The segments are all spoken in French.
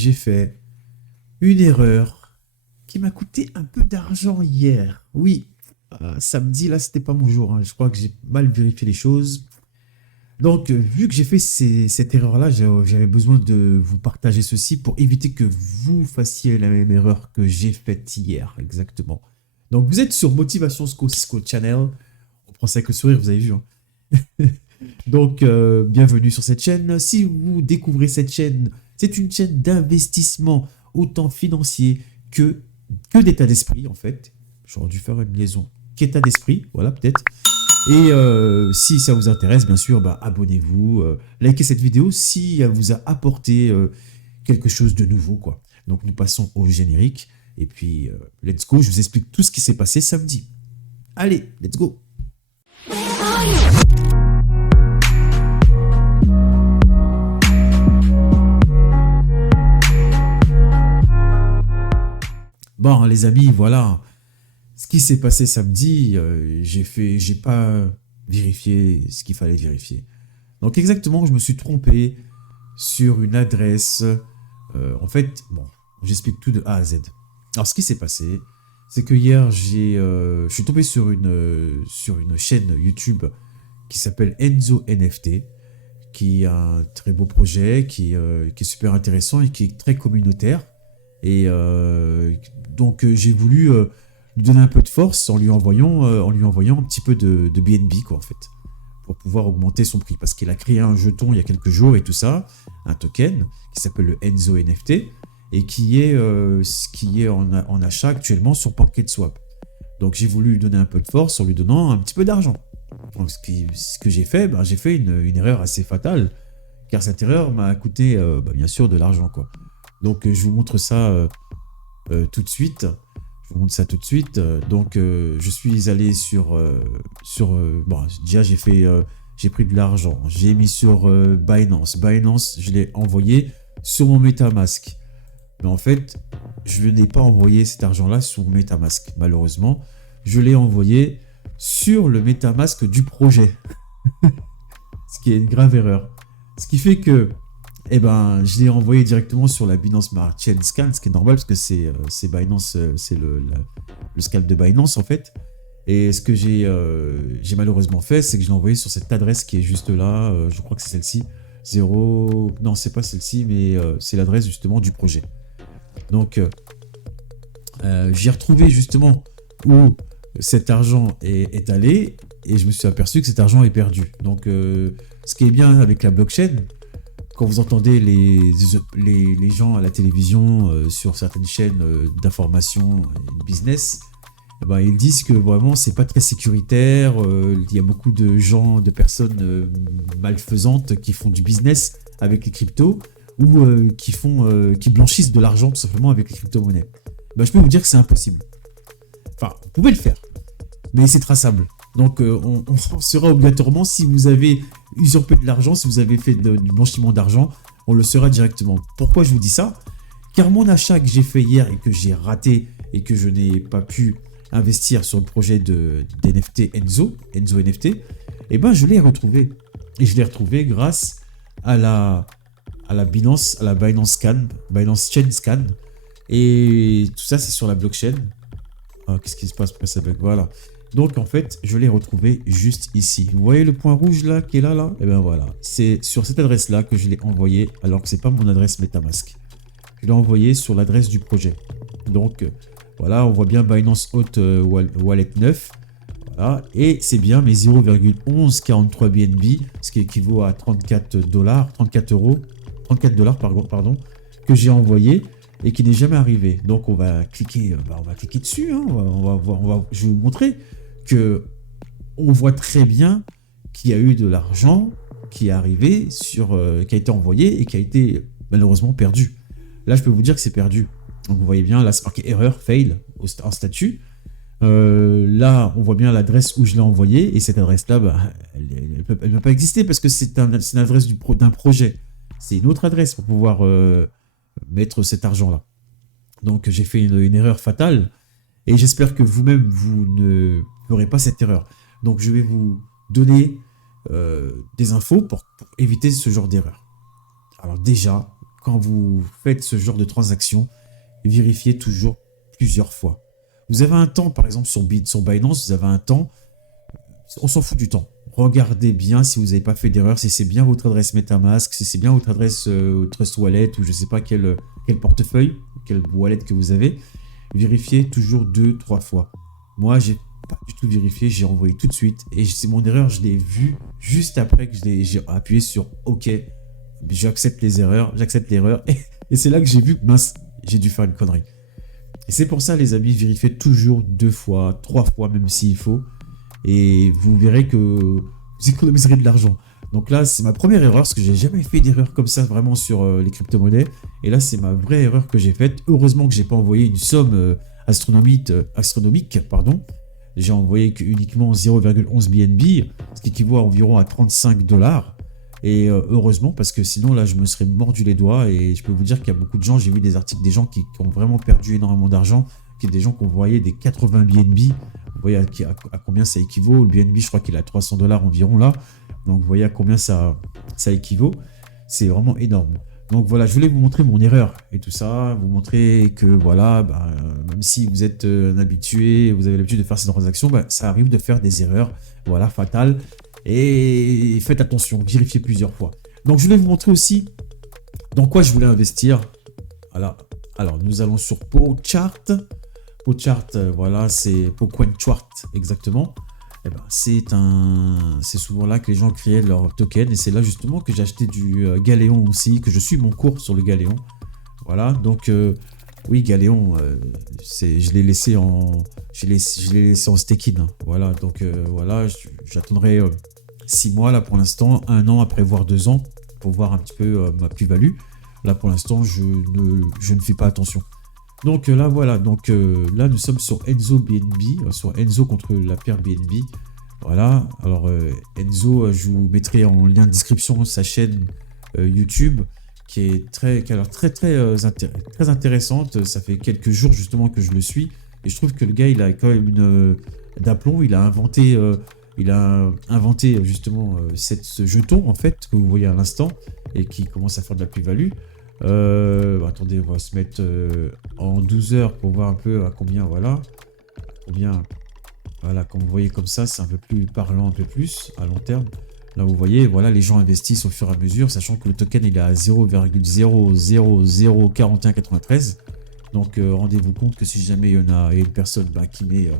j'ai fait une erreur qui m'a coûté un peu d'argent hier. Oui, samedi, là, c'était pas mon jour, hein. Je crois que j'ai mal vérifié les choses. Donc, vu que j'ai fait cette erreur-là, j'avais besoin de vous partager ceci pour éviter que vous fassiez la même erreur que j'ai faite hier, exactement. Donc, vous êtes sur Motivation Sco Channel. On prend ça avec le sourire, vous avez vu, hein. Donc, bienvenue sur cette chaîne. Si vous découvrez cette chaîne, c'est une chaîne d'investissement, autant financier que d'état d'esprit, en fait. J'aurais dû faire une liaison qu'état d'esprit, voilà, peut-être. Et si ça vous intéresse, bien sûr, bah, abonnez-vous, likez cette vidéo si elle vous a apporté quelque chose de nouveau, quoi. Donc, nous passons au générique. Et puis, let's go, je vous explique tout ce qui s'est passé samedi. Allez, let's go. Bon, les amis, voilà. Ce qui s'est passé samedi, j'ai pas vérifié ce qu'il fallait vérifier. Donc exactement, je me suis trompé sur une adresse. En fait, bon, j'explique tout de A à Z. Alors, ce qui s'est passé, c'est que hier, je suis tombé sur une chaîne YouTube qui s'appelle Enzo NFT, qui a un très beau projet, qui est super intéressant et qui est très communautaire. Et donc, j'ai voulu lui donner un peu de force en lui envoyant un petit peu de BNB, quoi, en fait, pour pouvoir augmenter son prix. Parce qu'il a créé un jeton il y a quelques jours et tout ça, un token qui s'appelle le Enzo NFT et qui est en achat actuellement sur PancakeSwap. Donc, j'ai voulu lui donner un peu de force en lui donnant un petit peu d'argent. Donc, ce que j'ai fait, j'ai fait une erreur assez fatale, car cette erreur m'a coûté, bien sûr, de l'argent, quoi. Donc, je vous montre ça tout de suite. Je vous montre ça tout de suite. Donc, je suis allé bon, déjà, j'ai pris de l'argent. J'ai mis sur Binance. Binance, je l'ai envoyé sur mon MetaMask. Mais en fait, je n'ai pas envoyé cet argent-là sur mon MetaMask, malheureusement. Je l'ai envoyé sur le MetaMask du projet. Ce qui est une grave erreur. Ce qui fait que je l'ai envoyé directement sur la Binance Smart Chain Scan, ce qui est normal parce que c'est Binance, c'est le scalp de Binance en fait. Et ce que j'ai malheureusement fait, c'est que je l'ai envoyé sur cette adresse qui est juste là. Je crois que c'est celle-ci. 0. Non, c'est pas celle-ci, mais c'est l'adresse justement du projet. Donc, j'ai retrouvé justement où cet argent est allé et je me suis aperçu que cet argent est perdu. Donc, ce qui est bien avec la blockchain, quand vous entendez les gens à la télévision sur certaines chaînes d'information et de business, ils disent que vraiment c'est pas très sécuritaire. Il y a beaucoup de gens, de personnes malfaisantes qui font du business avec les cryptos ou qui blanchissent de l'argent tout simplement avec les crypto-monnaies. Je peux vous dire que c'est impossible. Enfin, vous pouvez le faire, mais c'est traçable. Donc, on sera obligatoirement, si vous avez usurpé de l'argent, si vous avez fait du blanchiment d'argent, on le sera directement. Pourquoi je vous dis ça? Car mon achat que j'ai fait hier et que j'ai raté et que je n'ai pas pu investir sur le projet d'NFT Enzo NFT, je l'ai retrouvé. Et je l'ai retrouvé grâce à la Binance Scan, Binance Chain Scan. Et tout ça, c'est sur la blockchain. Qu'est-ce qui se passe? Pourquoi ça bug? Voilà. Donc, en fait, je l'ai retrouvé juste ici. Vous voyez le point rouge là, qui est là? Voilà. C'est sur cette adresse-là que je l'ai envoyé, alors que c'est pas mon adresse MetaMask. Je l'ai envoyé sur l'adresse du projet. Donc, voilà, on voit bien Binance Hot Wallet 9. Voilà. Et c'est bien mes 0,1143 BNB, ce qui équivaut à 34 $, que j'ai envoyé et qui n'est jamais arrivé. Donc on va cliquer dessus, hein. Je vais vous montrer que on voit très bien qu'il y a eu de l'argent qui est arrivé qui a été envoyé et qui a été malheureusement perdu. Là, je peux vous dire que c'est perdu. Donc vous voyez bien, là c'est marqué erreur, fail en statut. Là, on voit bien l'adresse où je l'ai envoyé et cette adresse-là, elle ne peut pas exister parce que c'est une adresse d'un projet. C'est une autre adresse pour pouvoir mettre cet argent-là. Donc j'ai fait une erreur fatale et j'espère que vous-même vous ne ferez pas cette erreur. Donc je vais vous donner des infos pour éviter ce genre d'erreur. Alors déjà, quand vous faites ce genre de transaction, vérifiez toujours plusieurs fois. Vous avez un temps, par exemple sur Binance, vous avez un temps, on s'en fout du temps. Regardez bien si vous n'avez pas fait d'erreur, si c'est bien votre adresse MetaMask, si c'est bien votre adresse Trust Wallet ou je ne sais pas quel portefeuille, quel wallet que vous avez. Vérifiez toujours 2-3 fois. Moi, j'ai pas du tout vérifié, j'ai envoyé tout de suite et c'est mon erreur, je l'ai vu juste après que j'ai appuyé sur OK. J'accepte les erreurs, j'accepte l'erreur et c'est là que j'ai vu que mince, j'ai dû faire une connerie. Et c'est pour ça les amis, vérifiez toujours 2 fois, 3 fois même s'il faut et vous verrez que vous économiserez de l'argent. Donc là, c'est ma première erreur parce que j'ai jamais fait d'erreur comme ça vraiment sur les crypto-monnaies. Et là, c'est ma vraie erreur que j'ai faite. Heureusement que j'ai pas envoyé une somme astronomique, pardon. J'ai envoyé uniquement 0,11 BNB, ce qui équivaut à environ à 35 $. Et heureusement, parce que sinon, là, je me serais mordu les doigts. Et je peux vous dire qu'il y a beaucoup de gens, j'ai vu des articles des gens qui ont vraiment perdu énormément d'argent, des gens qui ont envoyé des 80 BNB. Vous voyez à combien ça équivaut. Le BNB, je crois qu'il est à 300 $ environ là. Donc, vous voyez à combien ça équivaut. C'est vraiment énorme. Donc, voilà, je voulais vous montrer mon erreur et tout ça. Vous montrer que, voilà, même si vous êtes un habitué, vous avez l'habitude de faire ces transactions, ça arrive de faire des erreurs, voilà, fatales. Et faites attention, vérifiez plusieurs fois. Donc, je voulais vous montrer aussi dans quoi je voulais investir. Voilà. Alors, nous allons sur PoChart. PoChart, voilà, c'est PoCoinChart exactement. C'est souvent là que les gens créaient leur token et c'est là justement que j'ai acheté du Galéon aussi, que je suis mon cours sur le Galéon. Voilà, donc oui, Galéon, je l'ai laissé en staking. Hein. Voilà, donc voilà, j'attendrai 6 mois là pour l'instant, 1 an après voire 2 ans pour voir un petit peu ma plus-value. Là pour l'instant, je ne fais pas attention. Donc là voilà, donc là nous sommes sur Enzo BNB, sur Enzo contre la paire BNB. Voilà, alors Enzo, je vous mettrai en lien de description sa chaîne YouTube qui a l'air très intéressante. Ça fait quelques jours justement que je le suis et je trouve que le gars il a quand même d'aplomb. Il a inventé justement ce jeton en fait que vous voyez à l'instant et qui commence à faire de la plus-value. Attendez, on va se mettre en 12 heures pour voir un peu à combien, voilà. Voilà, comme vous voyez comme ça, c'est un peu plus parlant, un peu plus à long terme. Là, vous voyez, voilà, les gens investissent au fur et à mesure, sachant que le token, il est à 0,0004193. Donc, rendez-vous compte que si jamais il y a une personne qui met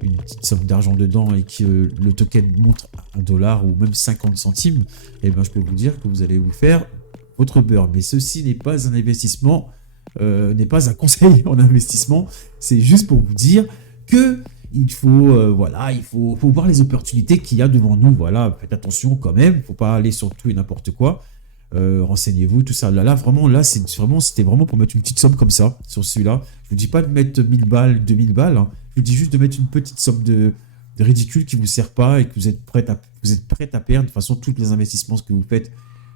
une petite somme d'argent dedans et que le token monte à $1 ou même 50 centimes, je peux vous dire que vous allez vous faire votre beurre. Mais ceci n'est pas un investissement, n'est pas un conseil en investissement. C'est juste pour vous dire que il faut voir les opportunités qu'il y a devant nous. Voilà, faites attention quand même. Il ne faut pas aller sur tout et n'importe quoi. Renseignez-vous, tout ça. Là, c'était vraiment pour mettre une petite somme comme ça sur celui-là. Je ne vous dis pas de mettre 1000 balles, 2000 balles. Hein. Je vous dis juste de mettre une petite somme de ridicule qui ne vous sert pas et que vous êtes prêt à perdre. De toute façon, tous les investissements que vous faites,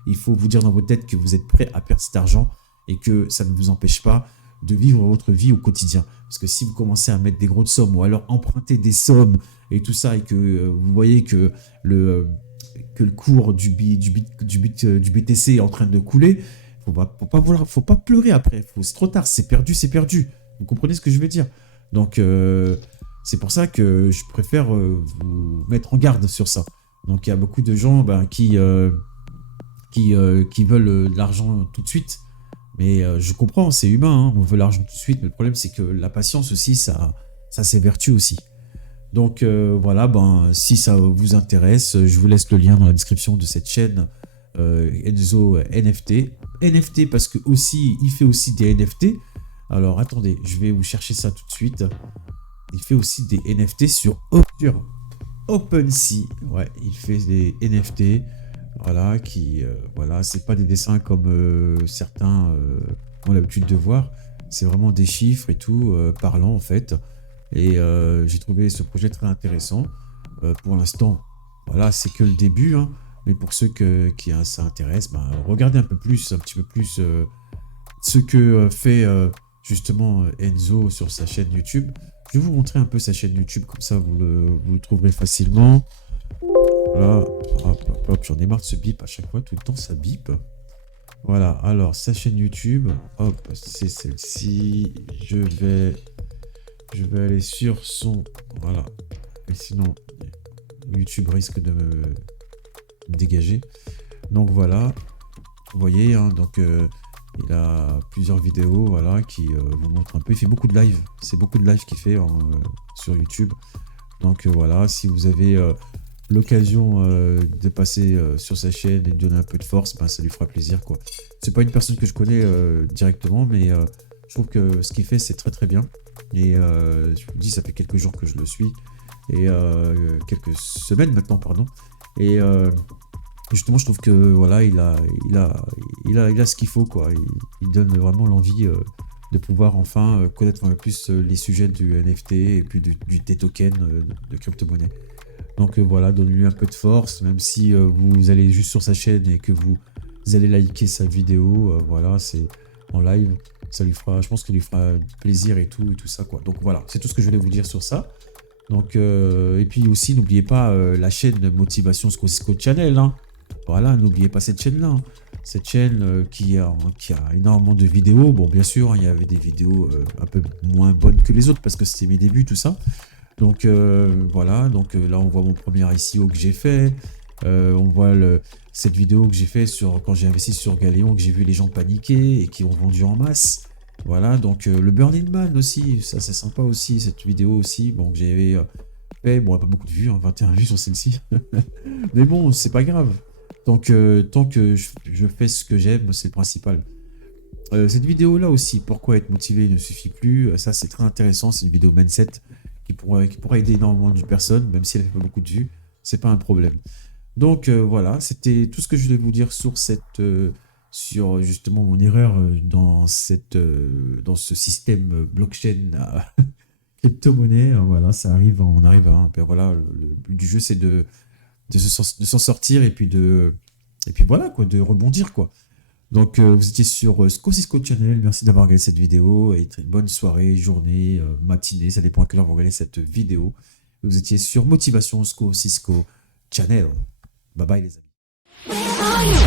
il faut vous dire dans votre tête que vous êtes prêt à perdre cet argent et que ça ne vous empêche pas de vivre votre vie au quotidien. Parce que si vous commencez à mettre des grosses sommes ou alors emprunter des sommes et tout ça et que vous voyez que le cours du BTC est en train de couler, faut pas pleurer après. C'est trop tard, c'est perdu, c'est perdu. Vous comprenez ce que je veux dire? Donc, c'est pour ça que je préfère vous mettre en garde sur ça. Donc, il y a beaucoup de gens qui veulent de l'argent tout de suite. Mais je comprends, c'est humain, hein, on veut l'argent tout de suite. Mais le problème, c'est que la patience aussi, ça s'évertue aussi. Donc voilà, si ça vous intéresse, je vous laisse le lien dans la description de cette chaîne Enzo NFT. NFT parce que aussi, il fait aussi des NFT. Alors attendez, je vais vous chercher ça tout de suite. Il fait aussi des NFT sur OpenSea. Ouais, il fait des NFT. Voilà, voilà, c'est pas des dessins comme certains ont l'habitude de voir. C'est vraiment des chiffres et tout, parlant en fait. Et j'ai trouvé ce projet très intéressant. Pour l'instant, voilà, c'est que le début. Hein, mais pour ceux qui ça intéresse, regardez un petit peu plus ce que fait justement Enzo sur sa chaîne YouTube. Je vais vous montrer un peu sa chaîne YouTube, comme ça vous le trouverez facilement. Voilà, hop, j'en ai marre de ce bip à chaque fois, tout le temps ça bip. Voilà, alors sa chaîne YouTube, hop, c'est celle-ci. Je vais aller sur son, voilà. Et sinon, YouTube risque de me dégager. Donc voilà, vous voyez, hein, donc il a plusieurs vidéos, voilà, qui vous montrent un peu. Il fait beaucoup de live. C'est beaucoup de live qu'il fait sur YouTube. Donc voilà, si vous avez l'occasion de passer sur sa chaîne et de donner un peu de force, ben, ça lui fera plaisir, quoi. C'est pas une personne que je connais directement, mais je trouve que ce qu'il fait, c'est très très bien. Et je vous dis, ça fait quelques jours que je le suis, et quelques semaines maintenant, pardon. Et justement, je trouve que voilà, il a ce qu'il faut, quoi. Il donne vraiment l'envie de pouvoir enfin connaître un peu plus les sujets du NFT et puis des tokens de crypto-monnaie. Donc voilà, donnez-lui un peu de force, même si vous allez juste sur sa chaîne et que vous allez liker sa vidéo, voilà, c'est en live, ça lui fera, je pense qu'il lui fera plaisir et tout ça, quoi. Donc voilà, c'est tout ce que je voulais vous dire sur ça. Donc, et puis aussi, n'oubliez pas la chaîne Motivation Scosisco Channel, hein. Voilà, n'oubliez pas cette chaîne-là, hein. Cette chaîne qui a énormément de vidéos. Bon, bien sûr, hein, il y avait des vidéos un peu moins bonnes que les autres parce que c'était mes débuts, tout ça. Donc voilà, donc là on voit mon premier ICO que j'ai fait. On voit cette vidéo que j'ai fait sur quand j'ai investi sur Galéon, que j'ai vu les gens paniquer et qui ont vendu en masse. Voilà, donc le Burning Man aussi, ça c'est sympa aussi, cette vidéo aussi. Bon, que j'avais fait, bon, pas beaucoup de vues, hein, 21 vues sur celle-ci. Mais bon, c'est pas grave. Tant que je fais ce que j'aime, c'est le principal. Cette vidéo-là aussi, pourquoi être motivé ne suffit plus, ça c'est très intéressant, c'est une vidéo mindset qui pourrait aider énormément de personnes, même si elle fait pas beaucoup de vues, c'est pas un problème. Donc voilà, c'était tout ce que je voulais vous dire sur justement mon erreur dans ce système blockchain à crypto-monnaie. Voilà, ça arrive, on arrive à, ben voilà, le but du jeu c'est de s'en sortir et puis voilà quoi, de rebondir quoi. Donc, vous étiez sur Scosisco Channel. Merci d'avoir regardé cette vidéo. Et très bonne soirée, journée, matinée. Ça dépend à quelle heure vous regardez cette vidéo. Vous étiez sur Motivation Scosisco Channel. Bye bye, les amis.